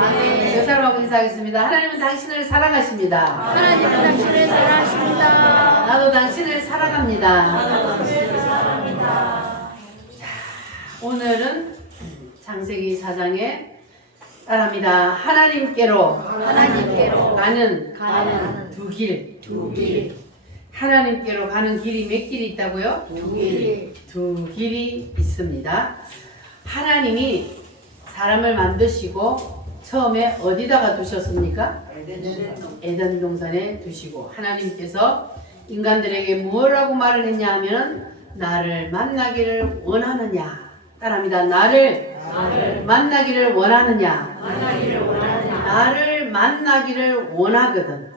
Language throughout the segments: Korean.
아멘. 몇 사람하고 인사하겠습니다. 하나님은 당신을 사랑하십니다. 하나님은 당신을 사랑하십니다. 나도 당신을 사랑합니다. 오늘은 창세기 4장에 따라합니다. 하나님께로 가는 두 길. 하나님께로 가는 길이 몇 길이 있다고요? 두 길이 있습니다. 하나님이 사람을 만드시고 처음에 어디다가 두셨습니까? 에덴 동산에 두시고 하나님께서 인간들에게 뭐라고 말을 했냐 하면 나를 만나기를 원하느냐. 따라합니다. 나를 만나기를 원하느냐. 나를 만나기를 원하거든.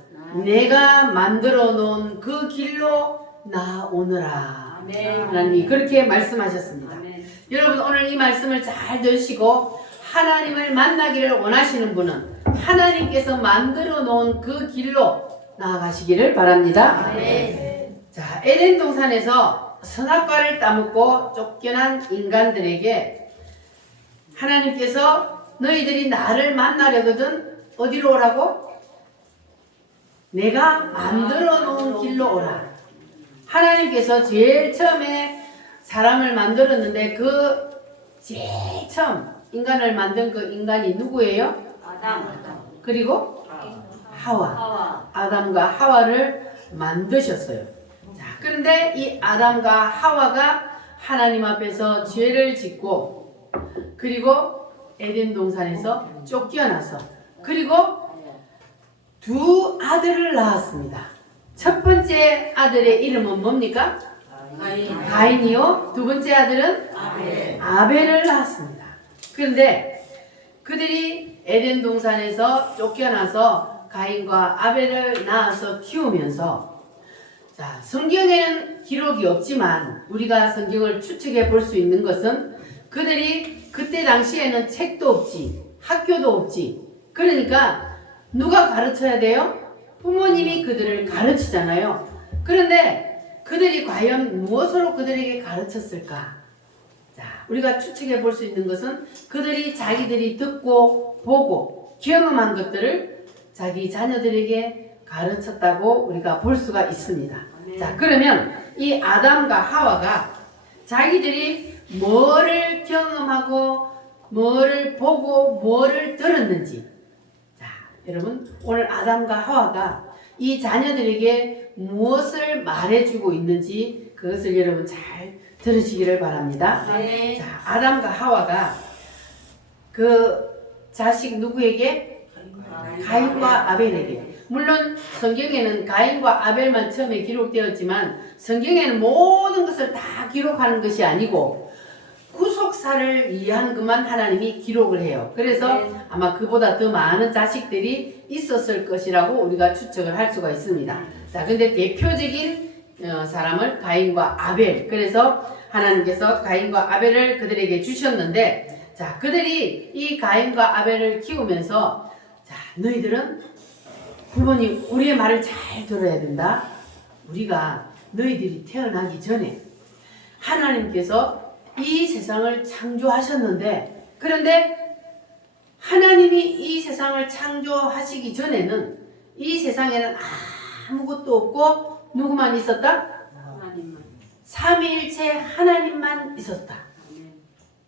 내가 만들어 놓은 그 길로 나오느라. 하나님이 그렇게 말씀하셨습니다. 여러분 오늘 이 말씀을 잘 들으시고 하나님을 만나기를 원하시는 분은 하나님께서 만들어 놓은 그 길로 나아가시기를 바랍니다. 자, 에덴 동산에서 선악과를 따먹고 쫓겨난 인간들에게 하나님께서 너희들이 나를 만나려거든 어디로 오라고? 내가 만들어 놓은 길로 오라. 하나님께서 제일 처음에 사람을 만들었는데 그 제일 처음 인간을 만든 그 인간이 누구예요? 그리고 하와. 아담과 하와를 만드셨어요. 자, 그런데 이 아담과 하와가 하나님 앞에서 죄를 짓고 그리고 에덴 동산에서 쫓겨나서 그리고 두 아들을 낳았습니다. 첫 번째 아들의 이름은 뭡니까? 가인이요. 두 번째 아들은 아벨을 낳았습니다. 그런데 그들이 에덴 동산에서 쫓겨나서 가인과 아벨을 낳아서 키우면서 자, 성경에는 기록이 없지만 우리가 성경을 추측해 볼 수 있는 것은 그들이 그때 당시에는 책도 없지 학교도 없지 그러니까 누가 가르쳐야 돼요? 부모님이 그들을 가르치잖아요. 그런데 그들이 과연 무엇으로 그들에게 가르쳤을까? 자, 우리가 추측해 볼 수 있는 것은 그들이 자기들이 듣고 보고 경험한 것들을 자기 자녀들에게 가르쳤다고 우리가 볼 수가 있습니다. 자, 그러면 이 아담과 하와가 자기들이 뭐를 경험하고 뭐를 보고 뭐를 들었는지 자, 여러분 오늘 아담과 하와가 이 자녀들에게 무엇을 말해주고 있는지 그것을 여러분 잘 들으시기를 바랍니다. 자, 아담과 하와가 그 자식 누구에게? 가인과 아벨에게. 물론 성경에는 가인과 아벨만 처음에 기록되었지만 성경에는 모든 것을 다 기록하는 것이 아니고 구속사를 이해하는 것만 하나님이 기록을 해요. 그래서 아마 그보다 더 많은 자식들이 있었을 것이라고 우리가 추측을 할 수가 있습니다. 자, 근데 대표적인 사람을 가인과 아벨. 그래서 하나님께서 가인과 아벨을 그들에게 주셨는데 자, 그들이 이 가인과 아벨을 키우면서 자, 너희들은 부모님 우리의 말을 잘 들어야 된다. 우리가 너희들이 태어나기 전에 하나님께서 이 세상을 창조하셨는데 그런데 하나님이 이 세상을 창조하시기 전에는 이 세상에는 아무것도 없고 누구만 있었다? 삼위일체 하나님만 있었다.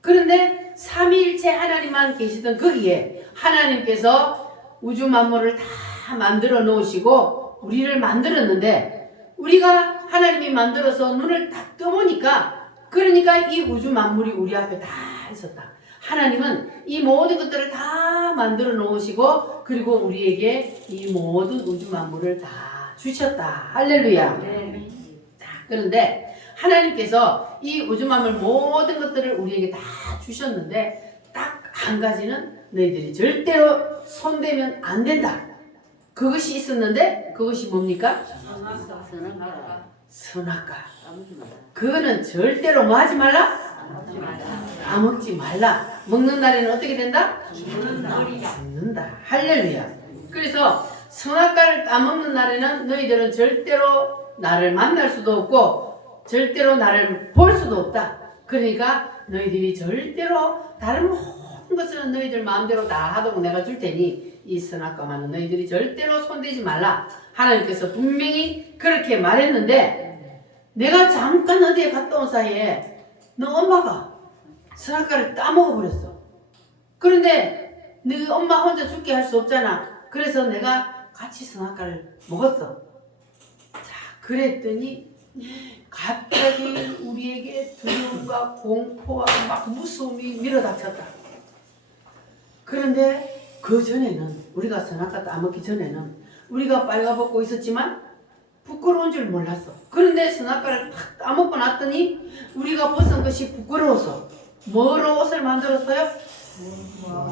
그런데 삼위일체 하나님만 계시던 거기에 하나님께서 우주 만물을 다 만들어 놓으시고 우리를 만들었는데 우리가 하나님이 만들어서 눈을 딱 떠보니까 그러니까 이 우주 만물이 우리 앞에 다 있었다. 하나님은 이 모든 것들을 다 만들어 놓으시고 그리고 우리에게 이 모든 우주 만물을 다 주셨다. 할렐루야. 자, 그런데 하나님께서 이 우주 만물 모든 것들을 우리에게 다 주셨는데 딱 한 가지는 너희들이 절대로 손대면 안 된다. 그것이 있었는데 그것이 뭡니까? 선악과. 그거는 절대로 뭐 하지 말라? 따먹지 말라. 먹는 날에는 어떻게 된다? 죽는다. 할렐루야. 그래서 선악과를 따먹는 날에는 너희들은 절대로 나를 만날 수도 없고 절대로 나를 볼 수도 없다. 그러니까 너희들이 절대로 다른 모든 모든 것은 너희들 마음대로 다 하도록 내가 줄 테니 이 선악과만은 너희들이 절대로 손대지 말라. 하나님께서 분명히 그렇게 말했는데 내가 잠깐 어디에 갔다 온 사이에 너 엄마가 선악과를 따먹어 버렸어. 그런데 너 엄마 혼자 죽게 할 수 없잖아. 그래서 내가 같이 선악과를 먹었어. 자, 그랬더니 갑자기 우리에게 두려움과 공포와 막 무서움이 밀어닥쳤다. 그런데 그 전에는 우리가 선악과 따먹기 전에는 우리가 빨가벗고 있었지만 부끄러운 줄 몰랐어. 그런데 선악과를 탁 따먹고 났더니 우리가 벗은 것이 부끄러워서 뭐로 옷을 만들었어요?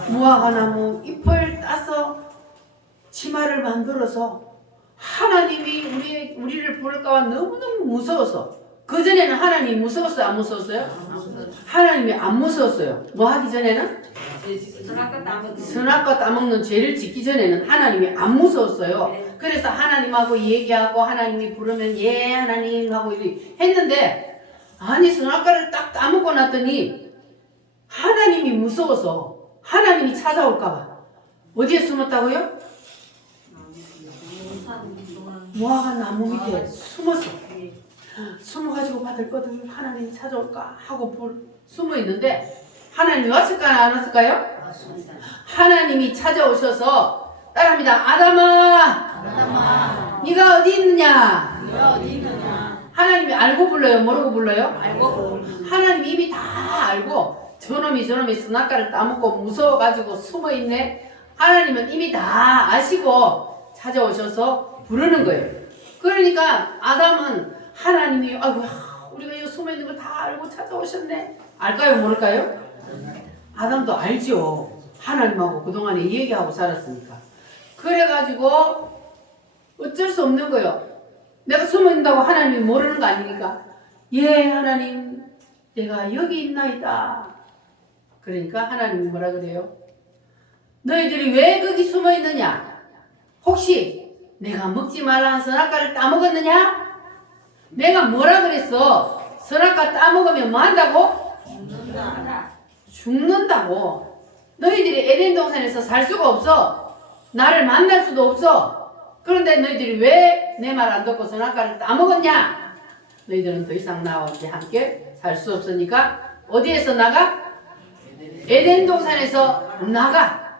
무화과나무 잎을 따서 치마를 만들어서 하나님이 우리를 부를까봐 너무너무 무서워서 그전에는 하나님이 무서웠어요? 안 무서웠어요? 하나님이 안 무서웠어요. 뭐 하기 전에는? 선악과 따먹는 죄를 짓기 전에는 하나님이 안 무서웠어요. 그래서 하나님하고 얘기하고 하나님이 부르면 예 하나님 하고 이렇게 했는데 아니 선악과를 딱 따먹고 났더니 하나님이 무서워서 하나님이 찾아올까봐 어디에 숨었다고요? 무화과 나무 밑에 숨었어. 숨어가지고 받을 것들 하나님이 찾아올까 하고 숨어 있는데 하나님이 왔을까요? 안 왔을까요? 하나님이 찾아오셔서 따라합니다. 아담아, 네가 어디 있느냐? 하나님이 알고 불러요? 모르고 불러요? 하나님이 이미 다 알고 저놈이 선악과를 따먹고 무서워가지고 숨어있네. 하나님은 이미 다 아시고 찾아오셔서 부르는 거예요. 그러니까 아담은 하나님이 아이고 우리가 여기 숨어있는 걸 다 알고 찾아오셨네. 알까요? 모를까요? 아담도 알죠. 하나님하고 그동안에 얘기하고 살았으니까. 그래가지고 어쩔 수 없는 거예요. 내가 숨어있다고 하나님이 모르는 거 아닙니까? 예 하나님 내가 여기 있나이다. 그러니까 하나님이 뭐라 그래요? 너희들이 왜 거기 숨어있느냐? 혹시 내가 먹지 말라 한 선악과를 따먹었느냐? 내가 뭐라 그랬어? 선악과 따먹으면 뭐 한다고? 죽는다고. 너희들이 에덴 동산에서 살 수가 없어. 나를 만날 수도 없어. 그런데 너희들이 왜 내 말 안 듣고 선악과를 따먹었냐? 너희들은 더 이상 나와 이제 함께 살 수 없으니까 어디에서 나가? 에덴 동산에서 나가.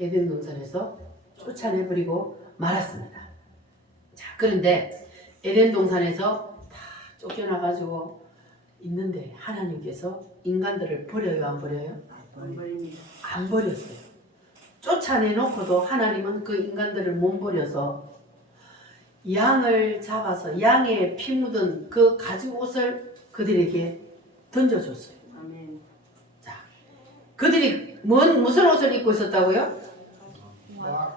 에덴 동산에서 쫓아내버리고 말았습니다. 자, 그런데 에덴 동산에서 다 쫓겨나가지고 있는데 하나님께서 인간들을 버려요, 안 버려요? 안 버렸어요. 쫓아내놓고도 하나님은 그 인간들을 못 버려서 양을 잡아서 양의 피 묻은 그 가죽옷을 그들에게 던져줬어요. 자, 그들이 무슨 옷을 입고 있었다고요?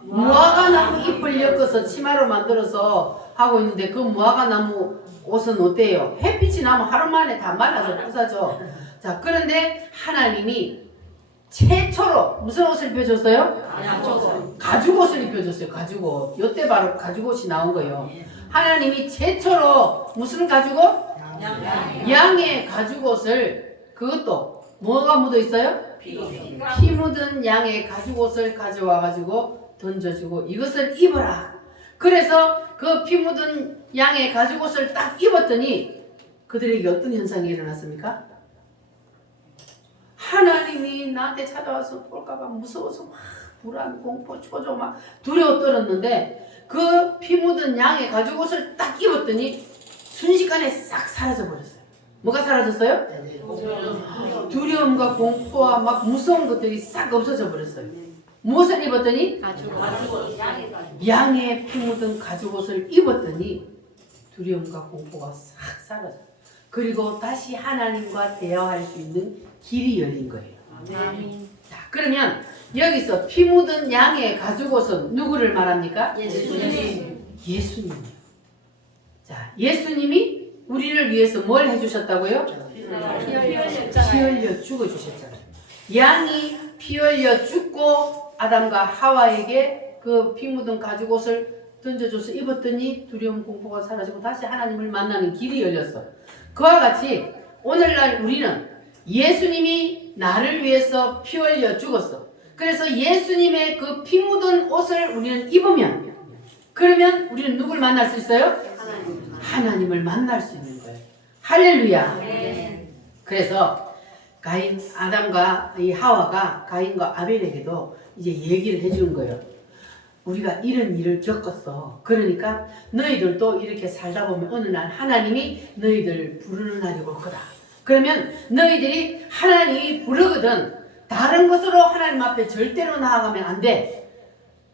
무화과 나무 잎을 엮어서 치마로 만들어서 하고 있는데 그 무화과 나무 옷은 어때요? 햇빛이 나면 하루 만에 다 말라서 부서져. 자, 그런데 하나님이 최초로 무슨 옷을 입혀줬어요? 가죽옷을 입혀줬어요. 가죽옷. 이때 바로 가죽옷이 나온 거예요. 하나님이 최초로 무슨 가죽옷? 양의 가죽옷을, 그것도 뭐가 묻어 있어요? 피 묻은 양의 가죽옷을 가져와가지고 던져주고 이것을 입어라. 그래서 그 피 묻은 양의 가죽옷을 딱 입었더니 그들에게 어떤 현상이 일어났습니까? 하나님이 나한테 찾아와서 볼까봐 무서워서 막 불안, 공포, 초조 막 두려워 떨었는데 그 피 묻은 양의 가죽옷을 딱 입었더니 순식간에 싹 사라져 버렸어요. 뭐가 사라졌어요? 두려움과 공포와 막 무서운 것들이 싹 없어져 버렸어요. 무엇을 입었더니? 양의 피 묻은 가죽옷을 입었더니 두려움과 공포가 싹 사라져. 그리고 다시 하나님과 대화할 수 있는 길이 열린 거예요. 자, 그러면 여기서 피 묻은 양의 가죽옷은 누구를 말합니까? 예수님. 자, 예수님이 우리를 위해서 뭘 해주셨다고요? 피 흘려 죽어주셨잖아요. 양이 피 흘려 죽고 아담과 하와에게 그 피 묻은 가죽옷을 던져줘서 입었더니 두려움 공포가 사라지고 다시 하나님을 만나는 길이 열렸어. 그와 같이 오늘날 우리는 예수님이 나를 위해서 피 흘려 죽었어. 그래서 예수님의 그 피 묻은 옷을 우리는 입으면 그러면 우리는 누굴 만날 수 있어요? 하나님을 만날 수 있는 거예요. 할렐루야. 그래서 아담과 이 하와가 가인과 아벨에게도 이제 얘기를 해주는 거예요. 우리가 이런 일을 겪었어. 그러니까 너희들도 이렇게 살다 보면 어느 날 하나님이 너희들 부르는 날이 올 거다. 그러면 너희들이 하나님이 부르거든 다른 것으로 하나님 앞에 절대로 나아가면 안 돼.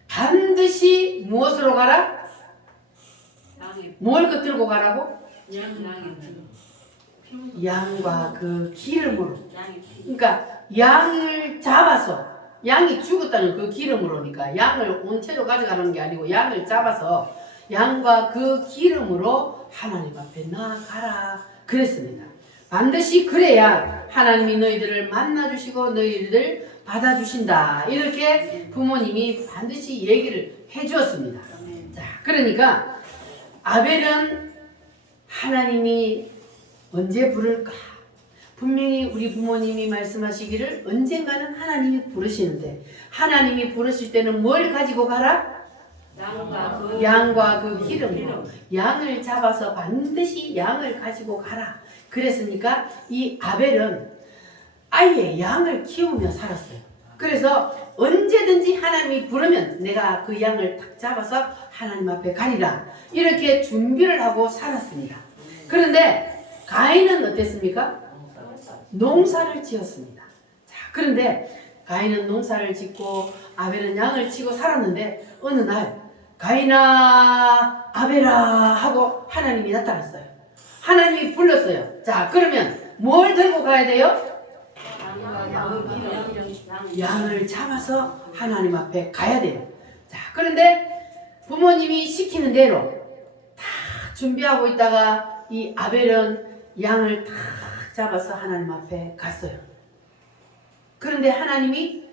반드시 무엇으로 가라? 뭘 겉들고 가라고? 양과 그 기름으로. 그러니까 양을 잡아서 양이 죽었다는 그 기름으로니까 양을 온채로 가져가는 게 아니고 양을 잡아서 양과 그 기름으로 하나님 앞에 나아가라 그랬습니다. 반드시 그래야 하나님이 너희들을 만나주시고 너희들을 받아주신다. 이렇게 부모님이 반드시 얘기를 해주었습니다. 자, 그러니까 아벨은 하나님이 언제 부를까? 분명히 우리 부모님이 말씀하시기를 언젠가는 하나님이 부르시는데 하나님이 부르실 때는 뭘 가지고 가라? 양과 그 기름으로 양을 잡아서 반드시 양을 가지고 가라. 그랬으니까 이 아벨은 아예 양을 키우며 살았어요. 그래서 언제든지 하나님이 부르면 내가 그 양을 딱 잡아서 하나님 앞에 가리라. 이렇게 준비를 하고 살았습니다. 그런데 가인은 어땠습니까? 농사를 지었습니다. 자, 그런데 가인은 농사를 짓고 아벨은 양을 치고 살았는데 어느 날 가인아 아벨아 하고 하나님이 나타났어요. 하나님이 불렀어요. 자, 그러면 뭘 들고 가야 돼요? 양을 잡아서 하나님 앞에 가야 돼요. 자, 그런데 부모님이 시키는 대로 다 준비하고 있다가 이 아벨은 양을 다 잡아서 하나님 앞에 갔어요. 그런데 하나님이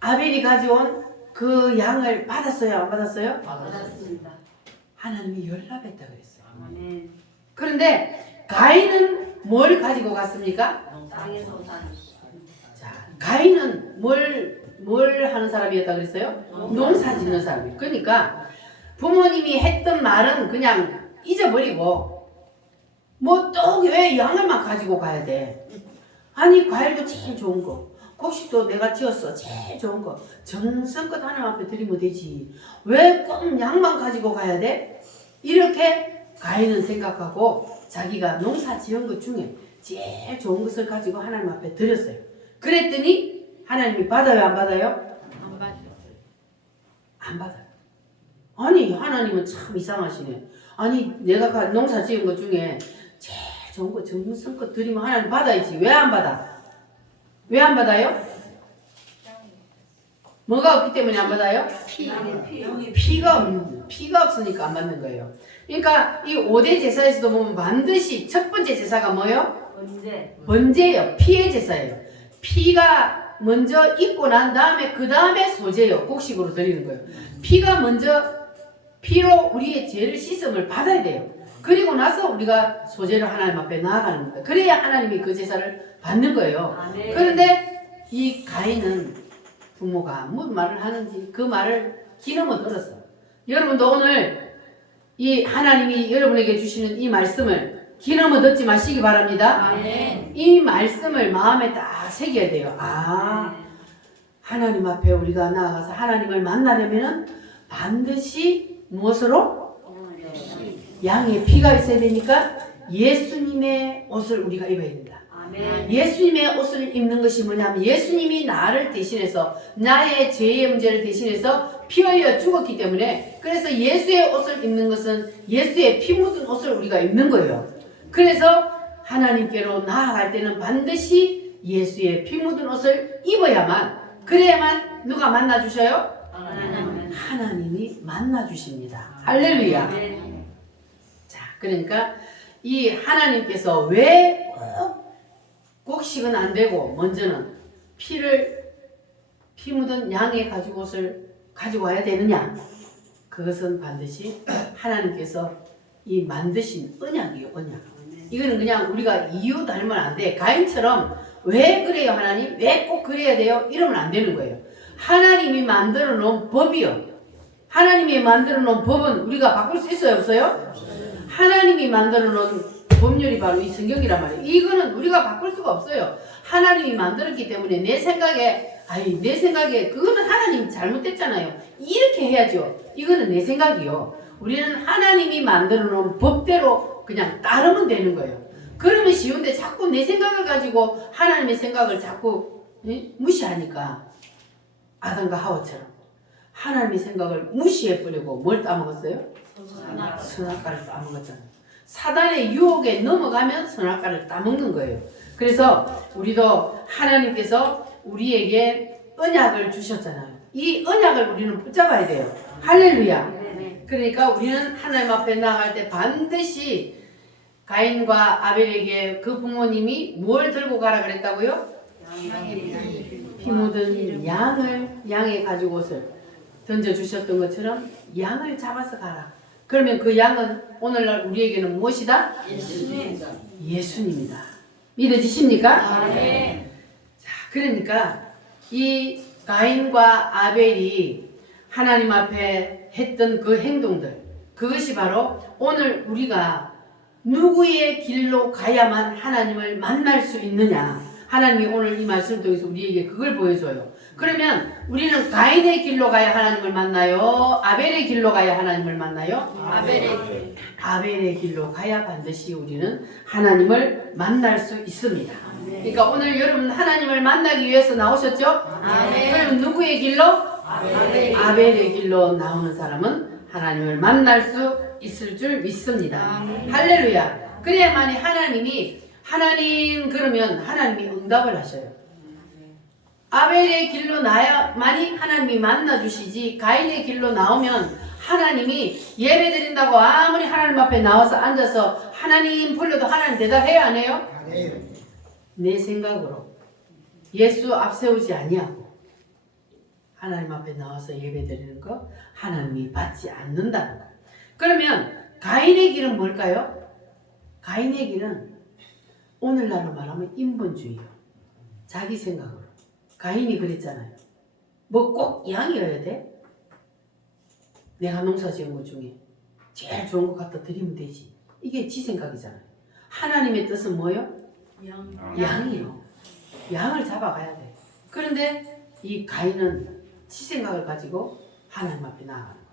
아벨이 가져온 그 양을 받았어요? 안 받았어요? 받았습니다. 하나님이 열납했다 그랬어요. 아멘. 그런데 가인은 뭘 가지고 갔습니까? 땅에서 산 자, 가인은 뭘 하는 사람이었다 그랬어요? 농사 짓는 사람이에요. 그러니까 부모님이 했던 말은 그냥 잊어버리고 뭐 또 왜 양을만 가지고 가야 돼? 아니 과일도 제일 좋은 거, 곡식도 내가 지었어 제일 좋은 거 정성껏 하나님 앞에 드리면 되지. 왜 꼭 양만 가지고 가야 돼? 이렇게 가인은 생각하고 자기가 농사 지은 것 중에 제일 좋은 것을 가지고 하나님 앞에 드렸어요. 그랬더니 하나님이 받아요 안 받아요? 안 받았어요. 안 받아요. 아니 하나님은 참 이상하시네. 아니 내가 농사 지은 것 중에 제일 좋은 거 정성껏 드리면 하나님 받아야지. 왜 안 받아? 왜 안 받아요? 뭐가 없기 때문에 안 받아요? 피가 없으니까 안 받는 거예요. 그러니까 이 5대 제사에서도 보면 반드시 첫 번째 제사가 뭐예요? 번제예요. 피의 제사예요. 피가 먼저 있고 난 다음에 그 다음에 소제요. 곡식으로 드리는 거예요. 피가 먼저 피로 우리의 죄를 씻음을 받아야 돼요. 그리고 나서 우리가 소제를 하나님 앞에 나아가는 겁니다. 그래야 하나님이 그 제사를 받는 거예요. 그런데 이 가인은 부모가 무슨 말을 하는지 그 말을 기름어 들었어. 여러분도 오늘 이 하나님이 여러분에게 주시는 이 말씀을 기름어 듣지 마시기 바랍니다. 아멘. 이 말씀을 마음에 딱 새겨야 돼요. 아, 하나님 앞에 우리가 나아가서 하나님을 만나려면 반드시 무엇으로? 양의 피가 있어야 되니까 예수님의 옷을 우리가 입어야 된다. 아멘. 예수님의 옷을 입는 것이 뭐냐면 예수님이 나를 대신해서 나의 죄의 문제를 대신해서 피 흘려 죽었기 때문에 그래서 예수의 옷을 입는 것은 예수의 피 묻은 옷을 우리가 입는 거예요. 그래서 하나님께로 나아갈 때는 반드시 예수의 피 묻은 옷을 입어야만 그래야만 누가 만나주셔요? 하나님이 만나주십니다. 할렐루야. 자, 그러니까 이 하나님께서 왜 곡식은 안 되고 먼저는 피 묻은 양의 옷을 가지고 와야 되느냐? 그것은 반드시 하나님께서 이 만드신 언약이에요. 언약. 이거는 그냥 우리가 이유 달면 안 돼. 가인처럼 왜 그래요 하나님? 왜 꼭 그래야 돼요? 이러면 안 되는 거예요. 하나님이 만들어 놓은 법이요. 하나님이 만들어 놓은 법은 우리가 바꿀 수 있어요? 없어요? 하나님이 만들어 놓은 법률이 바로 이 성경이란 말이에요. 이거는 우리가 바꿀 수가 없어요. 하나님이 만들었기 때문에 내 생각에 그거는 하나님 잘못됐잖아요. 이렇게 해야죠. 이거는 내 생각이요. 우리는 하나님이 만들어 놓은 법대로 그냥 따르면 되는 거예요. 그러면 쉬운데 자꾸 내 생각을 가지고 하나님의 생각을 자꾸 무시하니까 아담과 하와처럼 하나님의 생각을 무시해버리고 뭘 따먹었어요? 선악과를 따먹었잖아요. 사단의 유혹에 넘어가면 선악과를 따먹는 거예요. 그래서 우리도 하나님께서 우리에게 언약을 주셨잖아요. 이 언약을 우리는 붙잡아야 돼요. 할렐루야. 그러니까 우리는 하나님 앞에 나아갈 때 반드시 가인과 아벨에게 그 부모님이 뭘 들고 가라 그랬다고요? 피 묻은 양의 가죽 옷을 던져주셨던 것처럼 양을 잡아서 가라. 그러면 그 양은 오늘날 우리에게는 무엇이다? 예수님이다. 믿어지십니까? 자, 그러니까 이 가인과 아벨이 하나님 앞에 했던 그 행동들, 그것이 바로 오늘 우리가 누구의 길로 가야만 하나님을 만날 수 있느냐. 하나님이 오늘 이 말씀을 통해서 우리에게 그걸 보여줘요. 그러면 우리는 가인의 길로 가야 하나님을 만나요? 아벨의 길로 가야 하나님을 만나요? 아벨의 길로 가야 반드시 우리는 하나님을 만날 수 있습니다. 그러니까 오늘 여러분 하나님을 만나기 위해서 나오셨죠? 그럼 누구의 길로? 아벨의 길로 나오는 사람은 하나님을 만날 수 있을 줄 믿습니다. 할렐루야. 그래야만이 그러면 하나님이 응답을 하셔요. 아벨의 길로 나야만이 하나님이 만나주시지, 가인의 길로 나오면 하나님이 예배 드린다고 아무리 하나님 앞에 나와서 앉아서 하나님 불러도 하나님 대답해요, 안 해요? 내 생각으로 예수 앞세우지 아니하고 하나님 앞에 나와서 예배 드리는 거 하나님이 받지 않는다는 거. 그러면 가인의 길은 뭘까요? 가인의 길은 오늘날로 말하면 인본주의요. 자기 생각으로. 가인이 그랬잖아요. 뭐 꼭 양이어야 돼? 내가 농사 지은 것 중에 제일 좋은 것 갖다 드리면 되지. 이게 지 생각이잖아요. 하나님의 뜻은 뭐예요? 양이요. 양을 잡아가야 돼. 그런데 이 가인은 지 생각을 가지고 하나님 앞에 나아가는 거예요.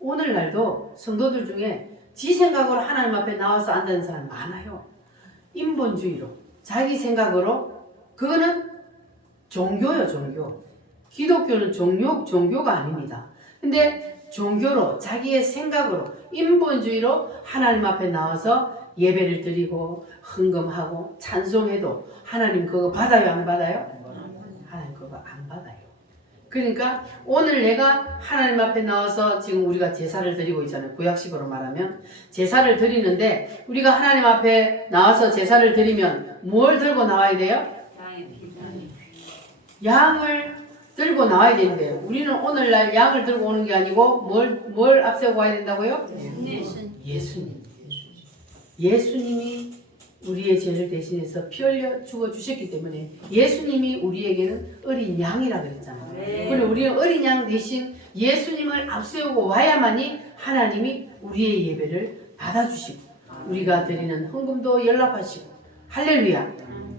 오늘날도 성도들 중에 지 생각으로 하나님 앞에 나와서 앉아있는 사람 많아요. 인본주의로, 자기 생각으로. 그거는 종교요, 종교. 기독교는 종교가 아닙니다. 근데 종교로, 자기의 생각으로, 인본주의로 하나님 앞에 나와서 예배를 드리고 헌금하고 찬송해도 하나님 그거 받아요, 안 받아요? 하나님 그거 안 받아요. 그러니까 오늘 내가 하나님 앞에 나와서 지금 우리가 제사를 드리고 있잖아요. 구약식으로 말하면 제사를 드리는데 우리가 하나님 앞에 나와서 제사를 드리면 뭘 들고 나와야 돼요? 양을 들고 나와야 되는데요. 우리는 오늘날 양을 들고 오는 게 아니고 뭘 앞세우고 와야 된다고요? 예수님. 예수님이 우리의 죄를 대신해서 피 흘려 죽어 주셨기 때문에 예수님이 우리에게는 어린 양이라 그랬잖아요. 그리고 우리는 어린 양 대신 예수님을 앞세우고 와야만이 하나님이 우리의 예배를 받아주시고 우리가 드리는 헌금도 연락하시고. 할렐루야.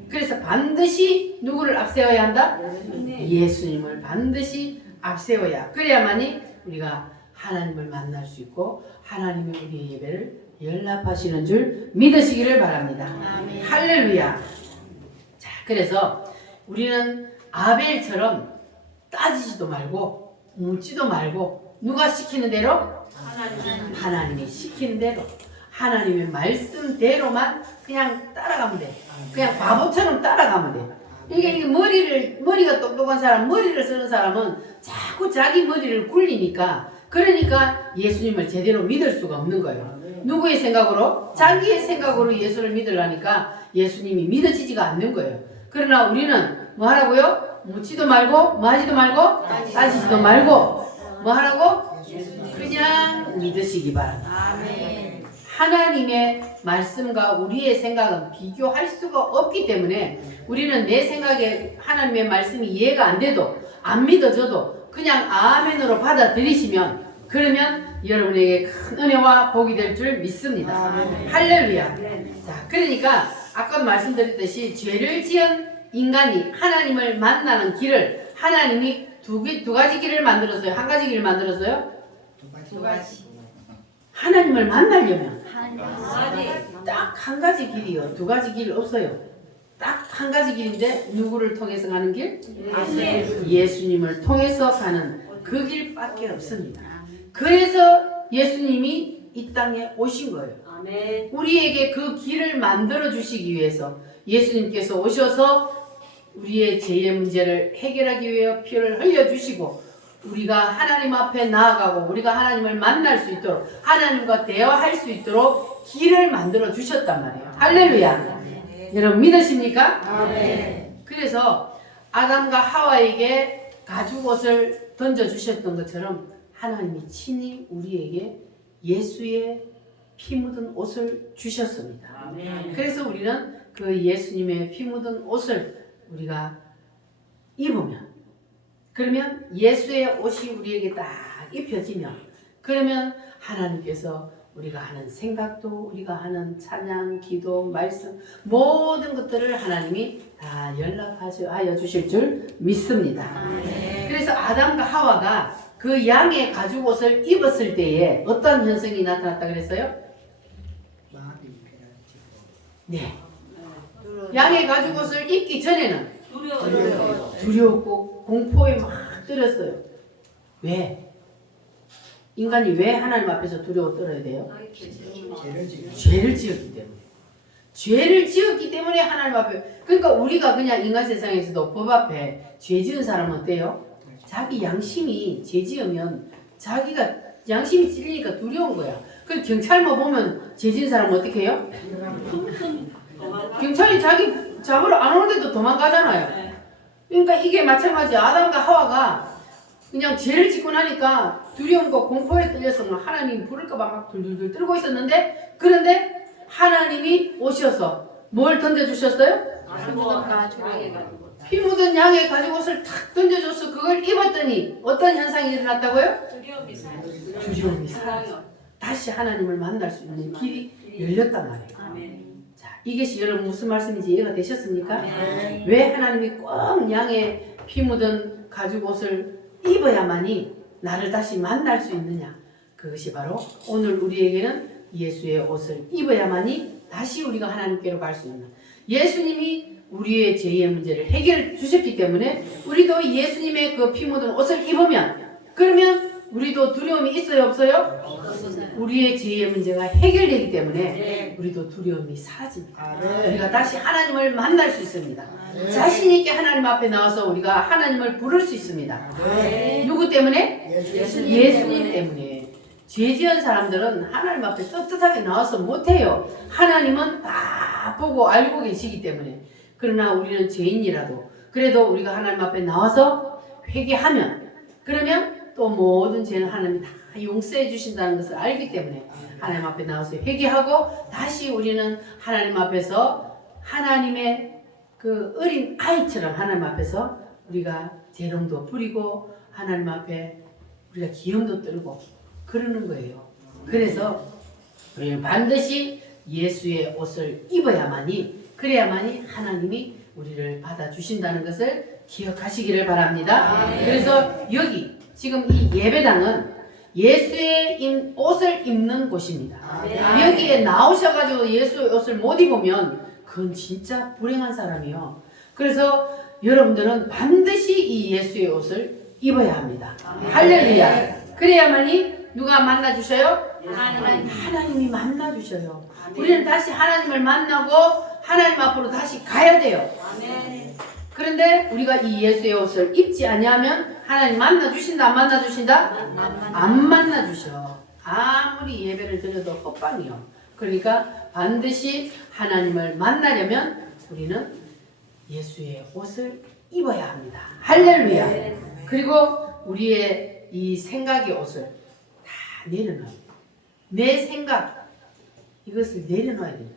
그래서 반드시 누구를 앞세워야 한다? 예수님을 반드시 앞세워야, 그래야만이 우리가 하나님을 만날 수 있고 하나님이 우리의 예배를 연락하시는 줄 믿으시기를 바랍니다. 아멘. 할렐루야. 자, 그래서 우리는 아벨처럼 따지지도 말고 묻지도 말고 누가 시키는 대로? 하나님이 시키는 대로, 하나님의 말씀대로만 그냥 따라가면 돼. 그냥 바보처럼 따라가면 돼. 이게 머리가 똑똑한 사람, 머리를 쓰는 사람은 자꾸 자기 머리를 굴리니까, 그러니까 예수님을 제대로 믿을 수가 없는 거예요. 누구의 생각으로? 자기의 생각으로 예수를 믿으려니까 예수님이 믿어지지가 않는 거예요. 그러나 우리는 뭐 하라고요? 묻지도 말고, 뭐 하지도 말고, 따지지도 말고, 뭐 하라고? 그냥 믿으시기 바랍니다. 하나님의 말씀과 우리의 생각은 비교할 수가 없기 때문에 우리는 내 생각에 하나님의 말씀이 이해가 안 돼도 안 믿어져도 그냥 아멘으로 받아들이시면 그러면 여러분에게 큰 은혜와 복이 될 줄 믿습니다. 할렐루야. 자, 그러니까 아까 말씀드렸듯이 죄를 지은 인간이 하나님을 만나는 길을 하나님이 두 가지 길을 만들었어요. 한 가지 길을 만들었어요. 두 가지. 하나님을 만나려면 하나님. 딱 한 가지 길이요. 두 가지 길 없어요. 딱 한 가지 길인데 누구를 통해서 가는 길? 예수님을 통해서 가는 그 길밖에 없습니다. 그래서 예수님이 이 땅에 오신 거예요. 아멘. 우리에게 그 길을 만들어 주시기 위해서 예수님께서 오셔서 우리의 죄의 문제를 해결하기 위해 피를 흘려주시고 우리가 하나님 앞에 나아가고 우리가 하나님을 만날 수 있도록 하나님과 대화할 수 있도록 길을 만들어 주셨단 말이에요. 할렐루야. 여러분 믿으십니까? 그래서 아담과 하와에게 가죽옷을 던져주셨던 것처럼 하나님이 친히 우리에게 예수의 피 묻은 옷을 주셨습니다. 아멘. 그래서 우리는 그 예수님의 피 묻은 옷을 우리가 입으면 그러면 예수의 옷이 우리에게 딱 입혀지면 그러면 하나님께서 우리가 하는 생각도 우리가 하는 찬양, 기도, 말씀 모든 것들을 하나님이 다 연락하여 주실 줄 믿습니다. 그래서 아담과 하와가 그 양의 가죽옷을 입었을 때에 어떤 현상이 나타났다 그랬어요? 네. 양의 가죽옷을 입기 전에는 두려웠고 공포에 막 떨었어요. 왜? 인간이 왜 하나님 앞에서 두려워 떨어야 돼요? 죄를 지었기 때문에. 죄를 지었기 때문에 하나님 앞에. 그러니까 우리가 그냥 인간 세상에서도 법 앞에 죄 지은 사람은 어때요? 자기 양심이 죄 지으면 자기가 양심이 찔리니까 두려운 거야. 그 경찰만 보면 죄 지은 사람은 어떻게 해요? 경찰이 자기 잡으러 안 오는데도 도망가잖아요. 그러니까 이게 마찬가지. 아담과 하와가 그냥 죄를 짓고 나니까 두려움과 공포에 떨려서 하나님 부를까봐 막 둘둘둘 떨고 있었는데 그런데 하나님이 오셔서 뭘 던져주셨어요? 피 묻은 양의 가죽옷을 탁 던져줘서 그걸 입었더니 어떤 현상이 일어났다고요? 두려움이 사라져. 다시 하나님을 만날 수 있는 길이 열렸단 말이에요. 자, 이것이 여러분 무슨 말씀인지 이해가 되셨습니까? 왜 하나님이 꼭 양의 피 묻은 가죽옷을 입어야만이 나를 다시 만날 수 있느냐? 그것이 바로 오늘 우리에게는 예수의 옷을 입어야만이 다시 우리가 하나님께로 갈 수 있는 예수님이 우리의 죄의 문제를 해결해 주셨기 때문에 우리도 예수님의 그 피 묻은 옷을 입으면 그러면 우리도 두려움이 있어요 없어요? 우리의 죄의 문제가 해결되기 때문에 우리도 두려움이 사라집니다. 우리가 다시 하나님을 만날 수 있습니다. 자신 있게 하나님 앞에 나와서 우리가 하나님을 부를 수 있습니다. 누구 때문에? 예수님 때문에. 죄 지은 사람들은 하나님 앞에 떳떳하게 나와서 못해요. 하나님은 다 보고 알고 계시기 때문에. 그러나 우리는 죄인이라도 그래도 우리가 하나님 앞에 나와서 회개하면 그러면 또 모든 죄는 하나님이 다 용서해 주신다는 것을 알기 때문에 하나님 앞에 나와서 회개하고 다시 우리는 하나님 앞에서 하나님의 그 어린 아이처럼 하나님 앞에서 우리가 재롱도 부리고 하나님 앞에 우리가 기염도 떨고 그러는 거예요. 그래서 우리는 반드시 예수의 옷을 입어야만이 그래야만이 하나님이 우리를 받아주신다는 것을 기억하시기를 바랍니다. 그래서 여기 지금 이 예배당은 예수의 옷을 입는 곳입니다. 여기에 나오셔가지고 예수의 옷을 못 입으면 그건 진짜 불행한 사람이요. 그래서 여러분들은 반드시 이 예수의 옷을 입어야 합니다. 할렐루야. 그래야만이 누가 만나주셔요? 하나님이 만나주셔요. 우리는 다시 하나님을 만나고 하나님 앞으로 다시 가야 돼요. 그런데 우리가 이 예수의 옷을 입지 아니하면 하나님 만나주신다 안 만나주신다? 안 만나주셔. 아무리 예배를 드려도 헛방이요. 그러니까 반드시 하나님을 만나려면 우리는 예수의 옷을 입어야 합니다. 할렐루야. 그리고 우리의 이 생각의 옷을 다 내려놓아요. 내 생각 이것을 내려놔야 돼요.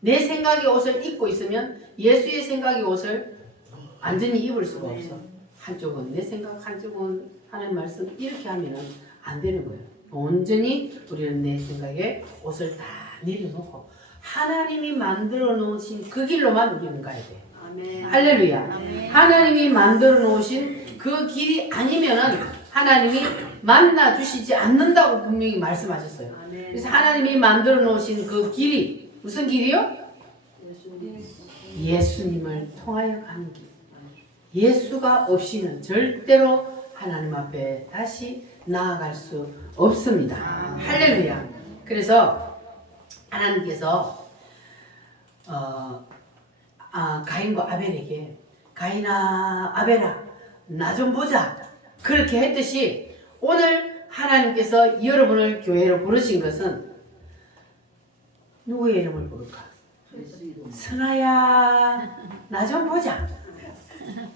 내 생각의 옷을 입고 있으면 예수의 생각의 옷을 완전히 입을 수가 없어. 한쪽은 내 생각, 한쪽은 하나님 말씀 이렇게 하면은 안 되는 거예요. 온전히 우리는 내 생각에 옷을 다 내려놓고 하나님이 만들어 놓으신 그 길로만 우리는 가야 돼. 아멘. 할렐루야. 아멘. 하나님이 만들어 놓으신 그 길이 아니면은 하나님이 만나 주시지 않는다고 분명히 말씀하셨어요. 아멘. 그래서 하나님이 만들어 놓으신 그 길이 무슨 길이요? 예수님. 예수님을 통하여 가는 길. 예수가 없이는 절대로 하나님 앞에 다시 나아갈 수 없습니다. 할렐루야. 그래서 하나님께서 가인과 아벨에게 가인아 아벨아 나 좀 보자 그렇게 했듯이 오늘 하나님께서 여러분을 교회로 부르신 것은 누구의 이름을 부를까? 선아야 나 좀 보자.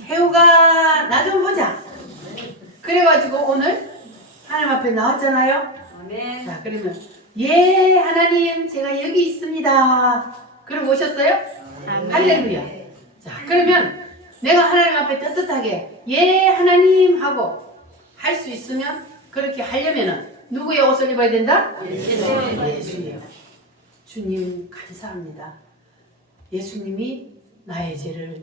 태우가 나 좀 보자. 그래가지고 오늘 하나님 앞에 나왔잖아요. 아멘. 자 그러면 예 하나님 제가 여기 있습니다. 그럼 오셨어요? 아멘. 할렐루야. 자 그러면 내가 하나님 앞에 떳떳하게 예 하나님 하고 할 수 있으면 그렇게 하려면은 누구의 옷을 입어야 된다? 예수예요. 주님 감사합니다. 예수님이 나의 죄를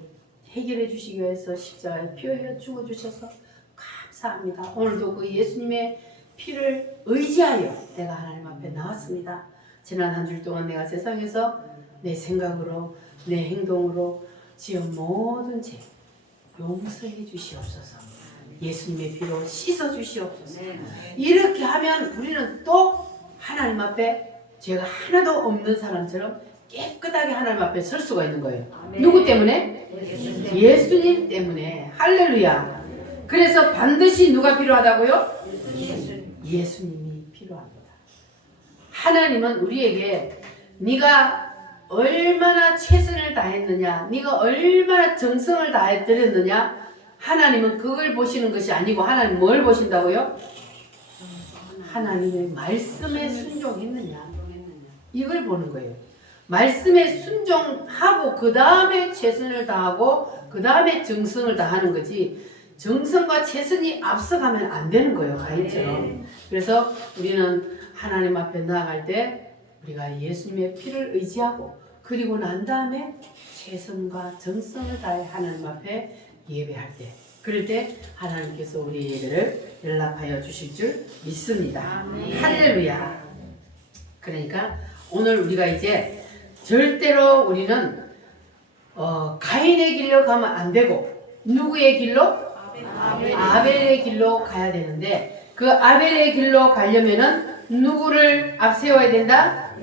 해결해 주시기 위해서 십자가에 피 흘려 죽어 주셔서 감사합니다. 오늘도 그 예수님의 피를 의지하여 내가 하나님 앞에 나왔습니다. 지난 한 주 동안 내가 세상에서 내 생각으로 내 행동으로 지은 모든 죄 용서해 주시옵소서. 예수님의 피로 씻어 주시옵소서. 이렇게 하면 우리는 또 하나님 앞에 죄가 하나도 없는 사람처럼 깨끗하게 하나님 앞에 설 수가 있는 거예요. 아멘. 누구 때문에? 예수님 때문에. 할렐루야. 그래서 반드시 누가 필요하다고요? 예수님이 필요합니다. 하나님은 우리에게 네가 얼마나 최선을 다했느냐, 네가 얼마나 정성을 다해드렸느냐, 하나님은 그걸 보시는 것이 아니고 하나님 뭘 보신다고요? 하나님의 말씀에 순종했느냐, 이걸 보는 거예요. 말씀에 순종하고 그 다음에 최선을 다하고 그 다음에 정성을 다하는 거지 정성과 최선이 앞서가면 안 되는 거예요. 가인처럼. 그래서 우리는 하나님 앞에 나아갈 때 우리가 예수님의 피를 의지하고 그리고 난 다음에 최선과 정성을 다해 하나님 앞에 예배할 때 그럴 때 하나님께서 우리 예배를 연락하여 주실 줄 믿습니다. 할렐루야. 그러니까 오늘 우리가 이제 절대로 우리는 가인의 길로 가면 안 되고 누구의 길로? 아벨의 길로 가야 되는데 그 아벨의 길로 가려면은 누구를 앞세워야 된다?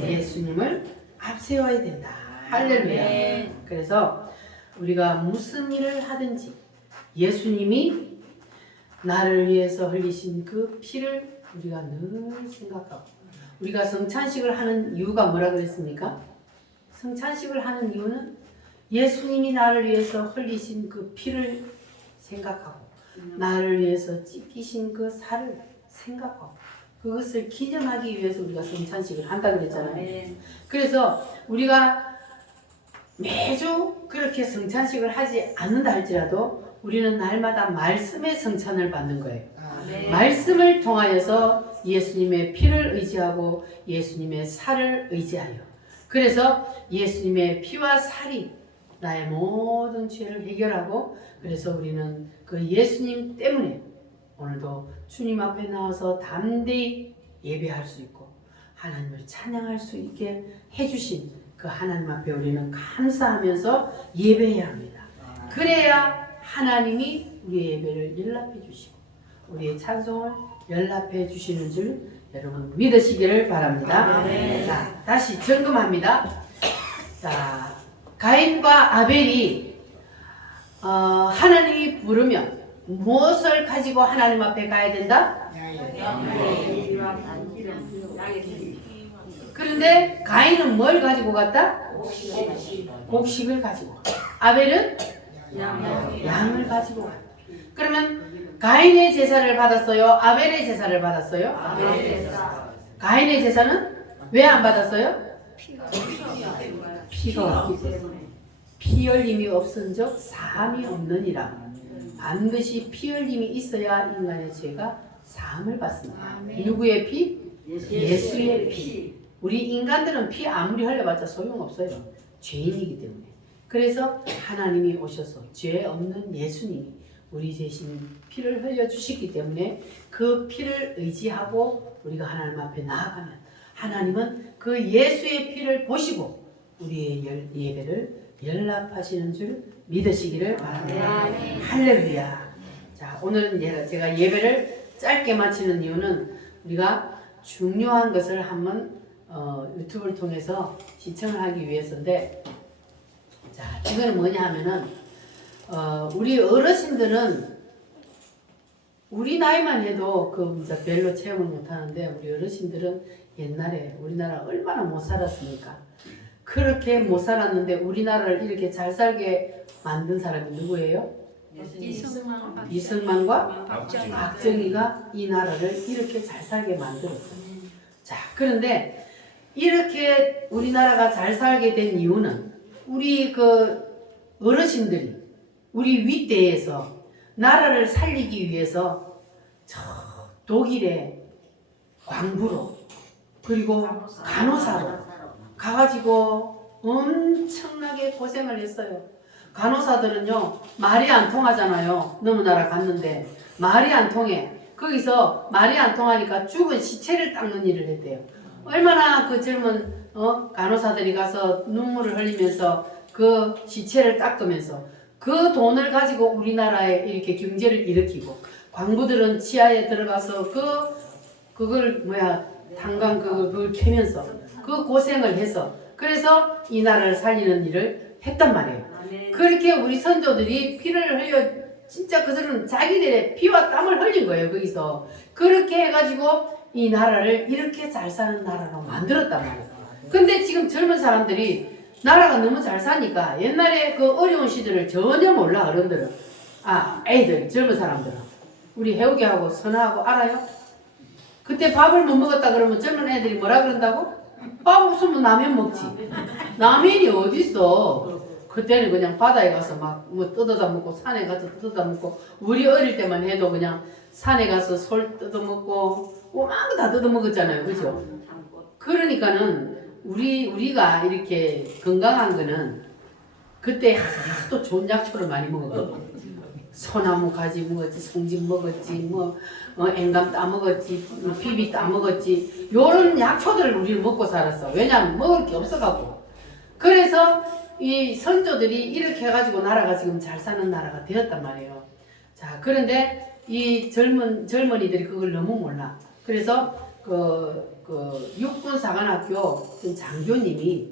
예수님을 앞세워야 된다. 할렐루야. 그래서 우리가 무슨 일을 하든지 예수님이 나를 위해서 흘리신 그 피를 우리가 늘 생각하고 우리가 성찬식을 하는 이유가 뭐라 그랬습니까? 성찬식을 하는 이유는 예수님이 나를 위해서 흘리신 그 피를 생각하고 나를 위해서 찢기신 그 살을 생각하고 그것을 기념하기 위해서 우리가 성찬식을 한다 그랬잖아요. 그래서 우리가 매주 그렇게 성찬식을 하지 않는다 할지라도 우리는 날마다 말씀의 성찬을 받는 거예요. 말씀을 통하여서 예수님의 피를 의지하고 예수님의 살을 의지하여 그래서 예수님의 피와 살이 나의 모든 죄를 해결하고 그래서 우리는 그 예수님 때문에 오늘도 주님 앞에 나와서 담대히 예배할 수 있고 하나님을 찬양할 수 있게 해주신 그 하나님 앞에 우리는 감사하면서 예배해야 합니다. 그래야 하나님이 우리의 예배를 연락해 주시고 우리의 찬송을 연락해 주시는 줄 여러분 믿으시기를 바랍니다. 자, 다시 점검합니다. 자, 가인과 아벨이 하나님이 부르면 무엇을 가지고 하나님 앞에 가야 된다? 그런데 가인은 뭘 가지고 갔다? 곡식을 가지고 아벨은 양을 가지고 갔다. 그러면 가인의 제사를 받았어요? 아벨의 제사를 받았어요? 가인의 제사는 왜 안 받았어요? 피가 피가 없기 때문에. 피 흘림이 없은즉 사함이 없느니라. 반드시 피 흘림이 있어야 인간의 죄가 사함을 받습니다. 아멘. 누구의 피? 예수의 피. 우리 인간들은 피 아무리 흘려봤자 소용없어요. 죄인이기 때문에. 그래서 하나님이 오셔서 죄 없는 예수님이 우리 대신 피를 흘려주시기 때문에 그 피를 의지하고 우리가 하나님 앞에 나아가면 하나님은 그 예수의 피를 보시고 우리의 예배를 연락하시는 줄 믿으시기를 바랍니다. 할렐루야. 자, 오늘은 제가 예배를 짧게 마치는 이유는 우리가 중요한 것을 한번 유튜브를 통해서 시청을 하기 위해서인데, 자, 이거는 뭐냐 하면은 우리 어르신들은 우리 나이만 해도 별로 체험을 못 하는데, 우리 어르신들은 옛날에 우리나라 얼마나 못 살았습니까? 그렇게 못 살았는데 우리나라를 이렇게 잘 살게 만든 사람이 누구예요? 이승만과 박정희가 이 나라를 이렇게 잘 살게 만들었어요. 자, 그런데 이렇게 우리나라가 잘 살게 된 이유는 우리 어르신들이 우리 윗대에서 나라를 살리기 위해서 저 독일의 광부로 그리고 간호사로 가가지고 엄청나게 고생을 했어요. 간호사들은요 말이 안 통하잖아요. 너무 나라 갔는데 말이 안 통해. 거기서 말이 안 통하니까 죽은 시체를 닦는 일을 했대요. 얼마나 그 젊은 간호사들이 가서 눈물을 흘리면서 그 시체를 닦으면서 그 돈을 가지고 우리나라에 이렇게 경제를 일으키고, 광부들은 지하에 들어가서 그걸 탄광 그걸 캐면서 그 고생을 해서 그래서 이 나라를 살리는 일을 했단 말이에요. 그렇게 우리 선조들이 피를 흘려 진짜 그들은 자기들의 피와 땀을 흘린 거예요. 거기서 그렇게 해가지고 이 나라를 이렇게 잘 사는 나라로 만들었단 말이에요. 근데 지금 젊은 사람들이 나라가 너무 잘 사니까 옛날에 그 어려운 시절을 전혀 몰라. 어른들은 애들 젊은 사람들은 우리 해오기하고 선아하고 알아요? 그때 밥을 못 먹었다 그러면 젊은 애들이 뭐라 그런다고? 밥 없으면 라면 먹지. 라면이 어딨어. 그때는 그냥 바다에 가서 막 뜯어다 먹고 산에 가서 뜯어다 먹고, 우리 어릴 때만 해도 그냥 산에 가서 솔 뜯어 먹고 오만 거 다 뜯어 먹었잖아요. 그죠? 그러니까는 우리가 이렇게 건강한 거는 그때 하도 좋은 약초를 많이 먹었거든. 소나무 가지 먹었지, 송진 먹었지, 앵감 따 먹었지, 비비 따 먹었지. 요런 약초들을 우리는 먹고 살았어. 왜냐면 먹을 게 없어가지고. 그래서 이 선조들이 이렇게 해가지고 나라가 지금 잘 사는 나라가 되었단 말이에요. 자, 그런데 이 젊은이들이 그걸 너무 몰라. 그래서 육군사관학교 장교님이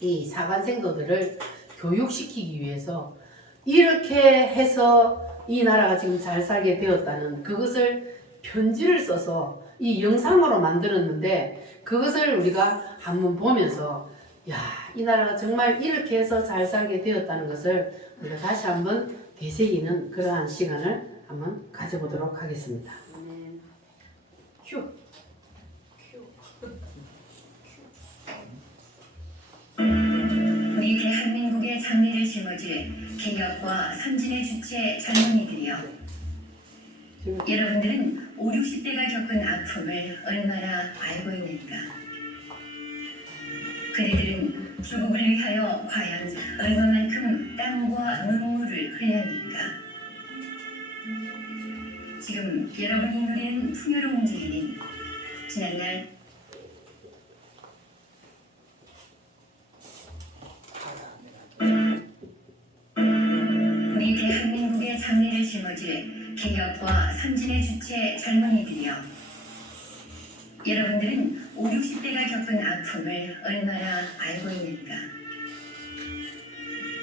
이 사관생도들을 교육시키기 위해서 이렇게 해서 이 나라가 지금 잘 살게 되었다는 그것을 편지를 써서 이 영상으로 만들었는데, 그것을 우리가 한번 보면서 이 나라가 정말 이렇게 해서 잘 살게 되었다는 것을 우리가 다시 한번 되새기는 그러한 시간을 한번 가져보도록 하겠습니다. 휴. 우리 대한민국의 장래를 짊어질 개혁과 선진의 주체 젊은이들이여, 여러분들은 5, 60대가 겪은 아픔을 얼마나 알고 있는가? 그대들은 조국을 위하여 과연 얼마만큼 땀과 눈물을 흘렸는가? 지금 여러분이 누리는 풍요로운 지혜는 지난날 우리 대한민국의 장래를 짊어질 개혁과 선진의 주체 젊은이들이여, 여러분들은 5, 60대가 겪은 아픔을 얼마나 알고 있는가?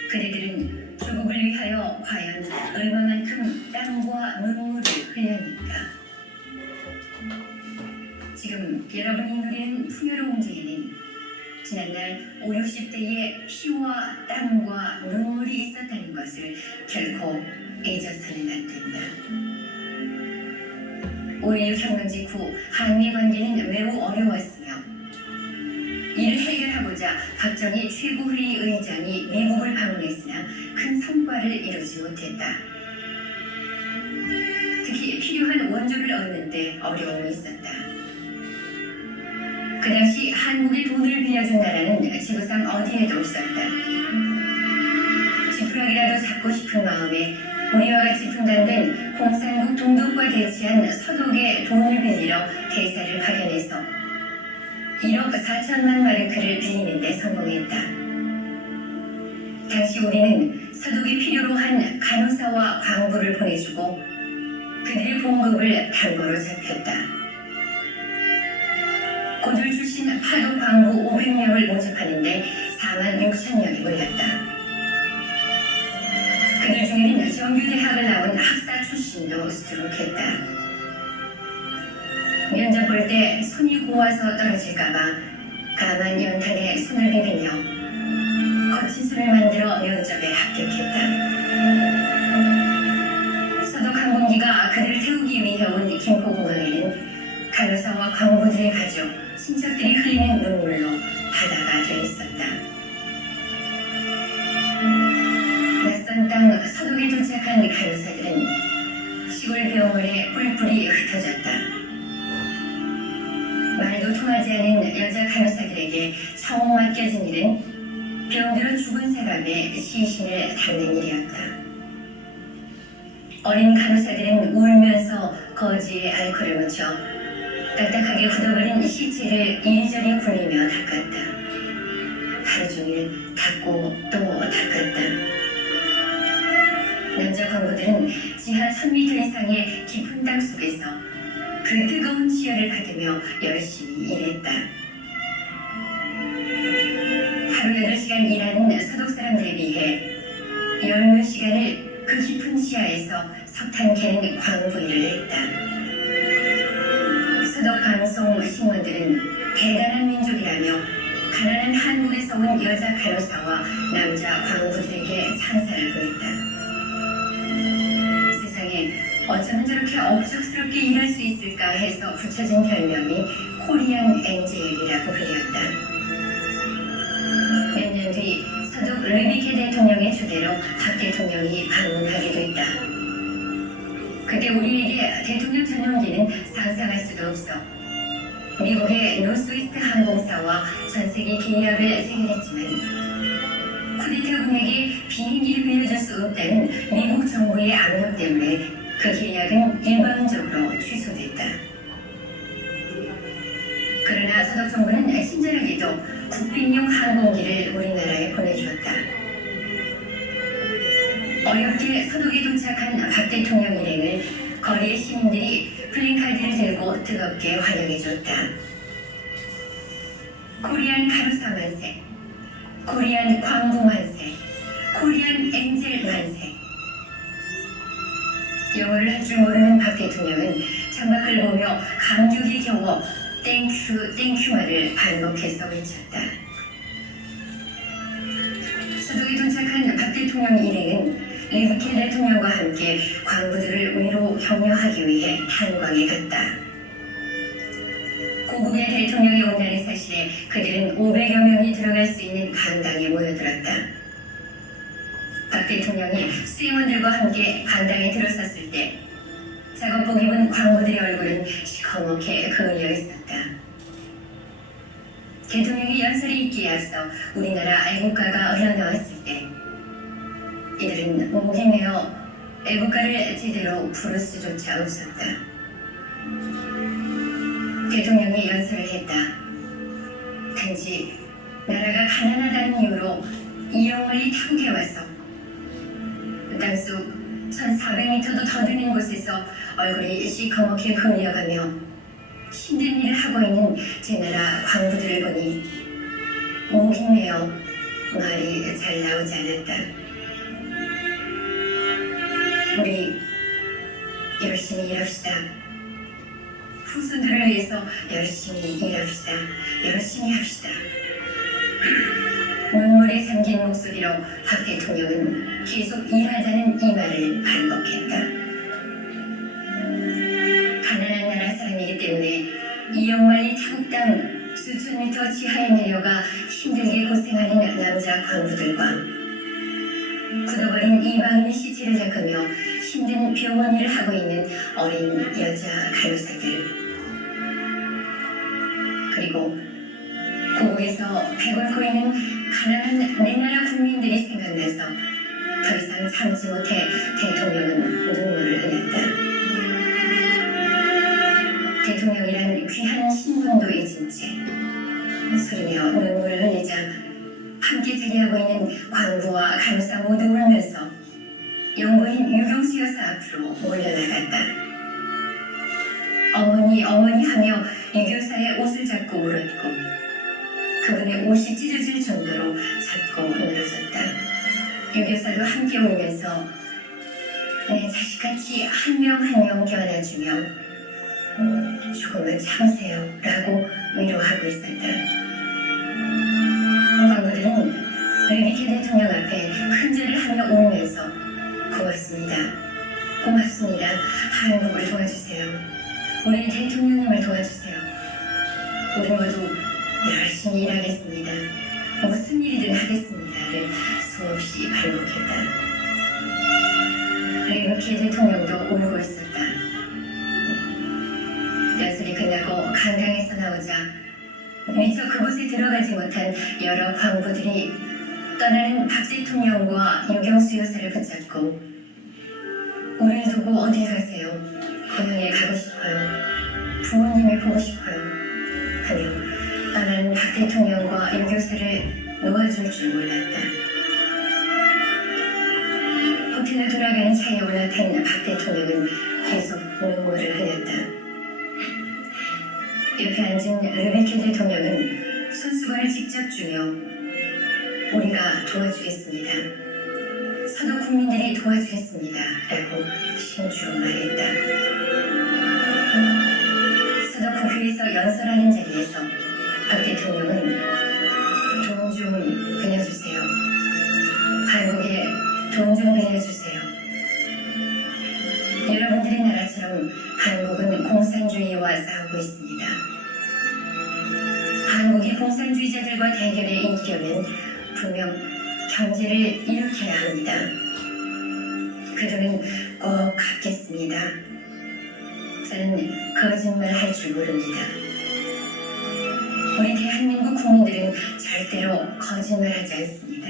그대들은 조국을 위하여 과연 얼마만큼 땀과 눈물을 흘렸는가? 지금 여러분이 누리는 풍요로운 지혜는 지난날 5, 60대의 피와 땀과 눈물이 있었다는 것을 결코 잊어서는 안 된다. 5.16 혁명 직후 한미 관계는 매우 어려웠으며 이를 해결하고자 박정희 최고회의 의장이 미국을 방문했으나 큰 성과를 이루지 못했다. 특히 필요한 원조를 얻는 데 어려움이 있었다. 그 당시 한국에 돈을 빌려준 나라는 지구상 어디에도 없었다. 지푸라기라도 잡고 싶은 마음에 우리와 같이 분단된 공산국 동독과 대치한 서독에 돈을 빌리러 대사를 파견해서 1억 4천만 마르크를 빌리는 데 성공했다. 당시 우리는 서독이 필요로 한 간호사와 광부를 보내주고 그들의 봉급을 담보로 잡혔다. 고졸 출신 파독 광부 500명을 모집하는데 4만 6천 명이 몰렸다. 그들 중에는 정규대학을 나온 학사 출신도 수두룩했다. 면접 볼 때 손이 고와서 떨어질까봐 가만 연탄에 손을 비비며 거친 손을 만들어 면접에 합격했다. 서독 항공기가 그들을 태우기 위해 온 김포공항에는 간호사와 광부들의 가족, 친척들이 흘리는 눈물로 바다가 돼 있었다. 낯선 땅 서독에 도착한 간호사들은 시골 병원에 뿔뿔이 흩어졌다. 말도 통하지 않은 여자 간호사들에게 처음 맡겨진 일은 병들어 죽은 사람의 시신을 닦는 일이었다. 어린 간호사들은 울면서 거지에 알코올을 묻혀 딱딱하게 굳어버린 시체를 이리저리 굴리며 닦았다. 하루 종일 닦고 또 닦았다. 남자 광부들은 지하 1000m 이상의 깊은 땅 속에서 그 뜨거운 치열을 받으며 열심히 일했다. 하루 8시간 일하는 서독 사람들에 비해 10몇 시간을 그 깊은 지하에서 석탄 캐는 광부 일을 했다. 서독 방송 신문들은 대단한 민족이라며 가난한 한국에서 온 여자 간호사와 남자 광부들에게 찬사를 보냈다. 세상에 어쩌면 저렇게 업적스럽게 일할 수 있을까 해서 붙여진 별명이 코리안 엔젤이라고 불렸다. 몇 년 뒤 서독 르비케 대통령의 주대로 박 대통령이 방문하기도 했다. 그때 우리에게 대통령 전용기는 상상할 수도 없어. 미국의 노스이스트 항공사와 전세계 계약을 체결했지만 쿠데타군에게 비행기를 빌려줄 수 없다는 미국 정부의 압력 때문에 그 계약은 일방적으로 취소됐다. 그러나 서독 정부는 친절하게도 국빈용 항공기를 우리나라에 보내주었다. 어렵게 서독에 도착한 박 대통령 일행을 거리의 시민들이 플랜카드를 들고 뜨겁게 환영해줬다. 코리안 간호사 만세, 코리안 광부 만세, 코리안 엔젤 만세. 영어를 할 줄 모르는 박 대통령은 창밖을 보며 감격에 겨워 땡큐 땡큐만을 반복해서 외쳤다. 서독에 도착한 박 대통령 일행은 리브케 대통령과 함께 광부들을 위로 격려하기 위해 탄광에 갔다. 고국의 대통령이 온다는 사실에 그들은 500여 명이 들어갈 수 있는 강당에 모여들었다. 박 대통령이 수행원들과 함께 강당에 들어섰을 때 작업복 입은 광부들의 얼굴은 시커멓게 그을려 있었다. 대통령이 연설이 있기에 앞서 우리나라 애국가가 흘러나왔을 때 이들은 목이 메어 애국가를 제대로 부를 수조차 없었다. 대통령이 연설을 했다. 단지 나라가 가난하다는 이유로 이영월이 타국에 와서 땅속 1400m도 더 되는 곳에서 얼굴이 시커멓게 흘려가며 힘든 일을 하고 있는 제 나라 광부들을 보니 목이 메어 말이 잘 나오지 않았다. 우리 열심히 일합시다. 후손들을 위해서 열심히 일합시다. 열심히 합시다. 눈물에 잠긴 목소리로 박 대통령은 계속 일하자는 이 말을 반복했다. 가난한 나라 사람이기 때문에 이영만리 타국 땅 수천 미터 지하에 내려가 힘들게 고생하는 남자 광부들과 굳어버린 이방인의 시체를 닦으며 힘든 병원 일을 하고 있는 어린 여자 간호사들, 그리고 고국에서 배를 고이는 가난한 내 나라 국민들이 생각나서 더 이상 참지 못해 대통령은 눈물을 흘렸다. 대통령이란 귀한 신분도 잊은 채 소리며 눈물을 흘리자 함께 자리하고 있는 광부와 간호사 모두 울면서 영부인 유경수 여사 앞으로 몰려나갔다. 어머니 어머니 하며 유교사의 옷을 잡고 울었고 그분의 옷이 찢어질 정도로 잡고 늘어졌다. 유교사도 함께 울면서 내 자식같이 한 명 한 명 껴안아주며 조금만 참으세요 라고 위로하고 있었다. 광부들은 레비케 대통령 앞에 큰절을 하며 울면서 고맙습니다. 고맙습니다. 한국을 도와주세요. 우리 대통령님을 도와주세요. 우리 모두 열심히 일하겠습니다. 무슨 일이든 하겠습니다를 수없이 반복했다. 레비케 대통령도 울고 있었다. 연설이 끝나고 강당에서 나오자 미처 그곳에 들어가지 못한 여러 광부들이 떠나는 박 대통령과 유경수 여사를 붙잡고 우리를 두고 어디 가세요? 고향에 가고 싶어요. 부모님을 보고 싶어요. 하며 떠나는 박 대통령과 유교사를 놓아줄 줄 몰랐다. 호텔로 돌아가는 차에 올라탄 박 대통령은 계속 눈물을 흘렸다. 옆에 앉은 르베케 대통령은 손수건을 직접 주며 우리가 도와주겠습니다. 서도 국민들이 도와주겠습니다. 라고 신주 말했다. 서도 국회에서 연설하는 자리에서 박 대통령은 돈 좀 빌려주세요. 한국에 돈 좀 빌려주세요. 여러분들의 나라처럼 한국은 공산주의와 싸우고 있습니다. 한국이 공산주의자들과 대결에 이기려면 분명 경제를 일으켜야 합니다. 그 돈은 꼭 갚겠습니다. 저는 거짓말 할 줄 모릅니다. 우리 대한민국 국민들은 절대로 거짓말하지 않습니다.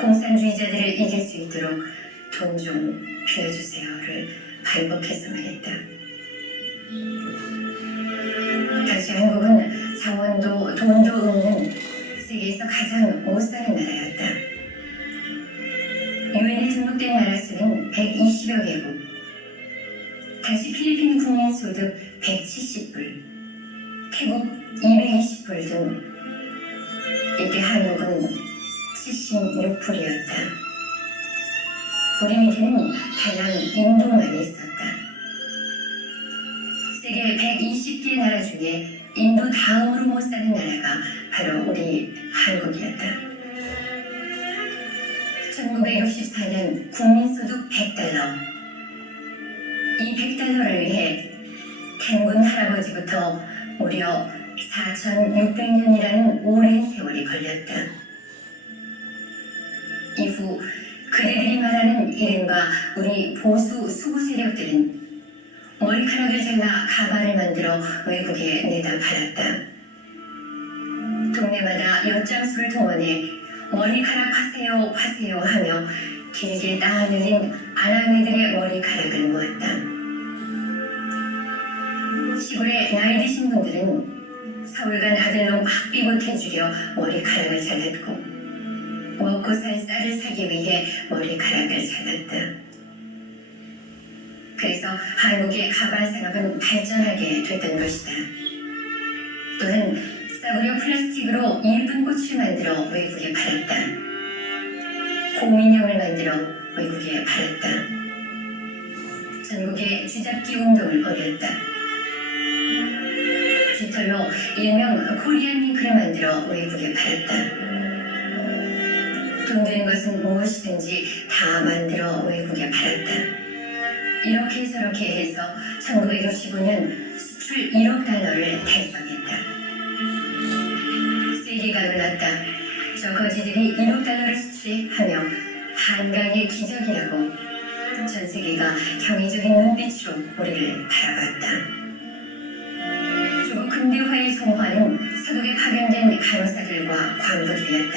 공산주의자들을 이길 수 있도록 돈 좀 빌려주세요를 반복해서 말했다. 당시 한국은 자원도 돈도 없는 세계에서 가장 못 사는 나라였다. 유엔에 등록된 나라 수는 120여 개국. 당시 필리핀 국민 소득 170불, 태국 220불 등 이때 한국은 76불이었다. 우리 밑에는 다양 인도만 있었다. 세계 120개 나라 중에 인도 다음으로 못 사는 나라가 바로 우리 한국이었다. 1964년 국민소득 100달러. 이 100달러를 위해 탱군 할아버지부터 무려 4,600년이라는 오랜 세월이 걸렸다. 이후 그대들이 말하는 이른바 우리 보수 수구 세력들은 머리카락을 잘라 가발을 만들어 외국에 내다 팔았다. 동네마다 엿장수를 동원해 머리카락 파세요 파세요 하며 길게 따늘린 아낙네들의 머리카락을 모았다. 시골에 나이 드신 분들은 서울 간 아들놈 학비 보태주려 머리카락을 잘랐고 먹고 살 쌀을 사기 위해 머리카락을 잘랐다. 그래서 한국의 가발 산업은 발전하게 됐던 것이다. 또한 싸구려 플라스틱으로 예쁜 꽃을 만들어 외국에 팔았다. 공민형을 만들어 외국에 팔았다. 전국에 쥐잡기 운동을 벌였다. 쥐털로 일명 코리안 밍크를 만들어 외국에 팔았다. 돈 되는 것은 무엇이든지 다 만들어 외국에 팔았다. 이렇게 저렇게 해서 1965년 수출 수출 1억 달러를 달성했다. 세계가 놀랐다. 저 거지들이 1억 달러를 수출하며 한강의 기적이라고 전 세계가 경이적인 눈빛으로 우리를 바라봤다. 조국 근대화의 성화는 서독에 파견된 간호사들과 광부들이었다.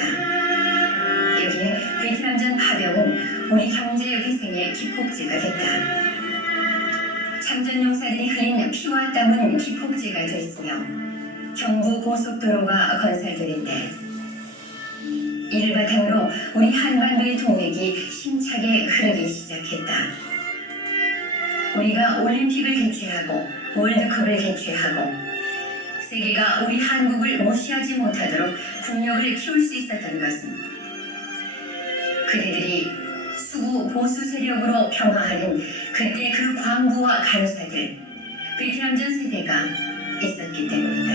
여기에 베트남전 파병은 우리 경제 회생의 기폭제가 됐다. 참전 용사들이 흘린 피와 땀은 기폭제가 됐으며 경부 고속도로가 건설되는데 이를 바탕으로 우리 한반도의 동맥이 힘차게 흐르기 시작했다. 우리가 올림픽을 개최하고 월드컵을 개최하고 세계가 우리 한국을 무시하지 못하도록 국력을 키울 수 있었던 것은 그대들이 수구 보수 세력으로 평화하는 그때 그 광부와 간호사들, 베트남전 세대가 있었기 때문이다.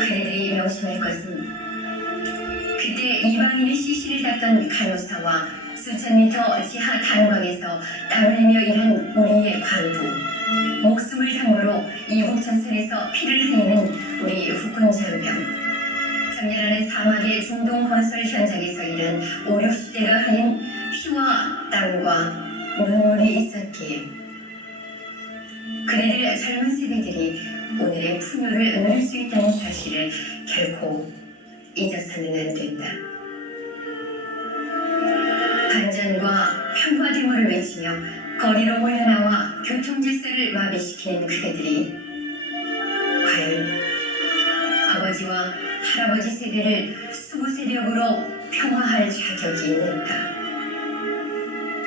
그대들이 명심할 것은 그때 이방인의 시신을 닦던 간호사와 수천 미터 지하 탄광에서 땀을 흘리며 일한 우리의 광부, 목숨을 상으로 이국전선에서 피를 흘리는 우리 후군 장병, 장렬하는 사막의 중동 건설 현장에서 일한 5, 60대가 흘린 피와 땀과 눈물이 있었기에 그대들 젊은 세대들이 오늘의 풍요를 누릴 수 있다는 사실을 결코 잊어서는 안 된다. 반전과 평화 데모를 외치며 거리로 몰려나와 교통질서를 마비시키는 그대들이 과연 아버지와 할아버지 세대를 수구 세력으로 평화할 자격이 있는가?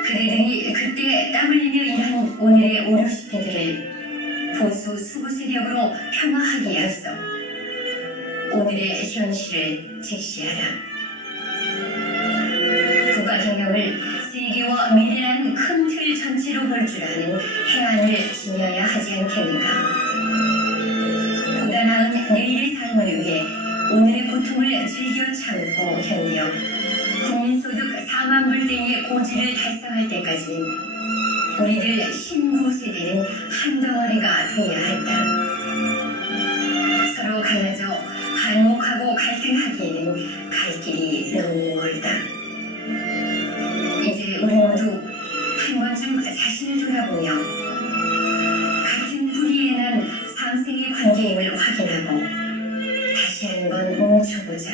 그대들이 그때 땀 흘리며 일한 오늘의 5, 60대들을 보수 수구 세력으로 평화하기에 앞서 오늘의 현실을 직시하라. 국가 경영을 세계와 미래란 큰 틀 전체로 볼 줄 아는 해안을 지녀야 하지 않겠는가? 보다 나은 내일의 삶을 위해 오늘의 고통을 즐겨 참고 견디어 국민소득 4만 불대의 고지를 달성할 때까지는 우리들 신구 세대는 한 덩어리가 되어야 한다. 서로 갈라져 반목하고 갈등하기에는 갈 길이 너무 멀다. 이제 우리 모두 한 번쯤 자신을 돌아보며 같은 뿌리에 난 상생의 관계임을 확인하고 다시 한번 뭉쳐보자.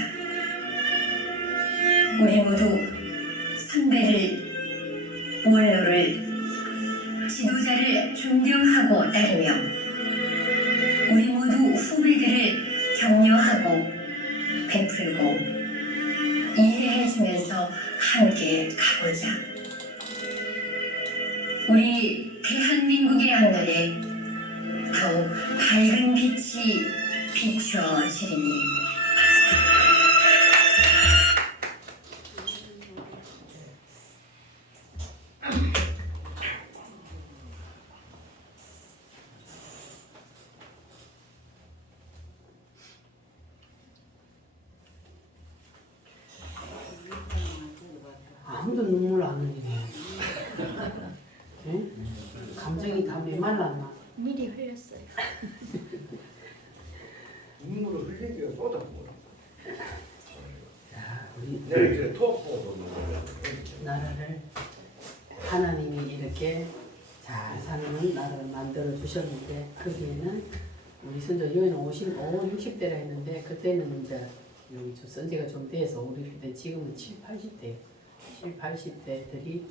우리 모두 선배를, 원로를, 지도자를 존경하고 따르며 우리 모두 후배들을 격려하고 베풀고 이해해주면서 함께 가보자. 우리 대한민국의 앞날에 더욱 밝은 빛이 비추어지리니 아무도 눈물 안 흘리네. 응? 감정이 다 메말랐나? 미리 흘렸어요. 눈물을 흘리기가 쏟아부어. 야, 우리 내가 이제 토하고 나라를 하나님이 이렇게 잘 사는 나라를 만들어 주셨는데 거기에는 우리 선조 여기는 55, 60대라 했는데 그때는 이제 여기 좀 선지가 좀 돼서 우리 때 지금은 7, 80대, 7, 80대들이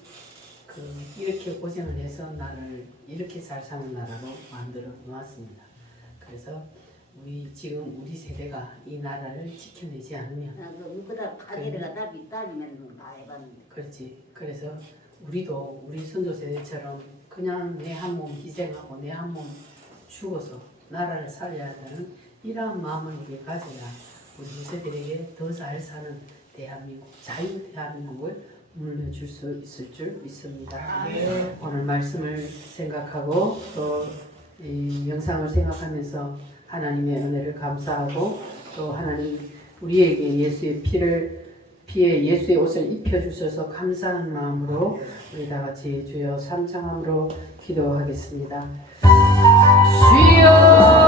이렇게 고생을 해서 나를 이렇게 잘 사는 나라로 만들어 놓았습니다. 그래서 우리 세대가 이 나라를 지켜내지 않으면 누구다 가게가 답이 따지면 다 해봤는데. 그렇지. 그래서 우리도 우리 선조 세대처럼 그냥 내 한 몸 희생하고 내 한 몸 죽어서 나라를 살려야 한다는 이러한 마음을 우리 가져야 우리 세대에게 더 잘 사는 대한민국, 자유 대한민국을 물려줄 수 있을 줄 믿습니다. 오늘 말씀을 생각하고 또 이 영상을 생각하면서 하나님의 은혜를 감사하고 또 하나님 우리에게 예수의 피를 피에 예수의 옷을 입혀주셔서 감사한 마음으로 우리 다 같이 주여 삼창함으로 기도하겠습니다. 주여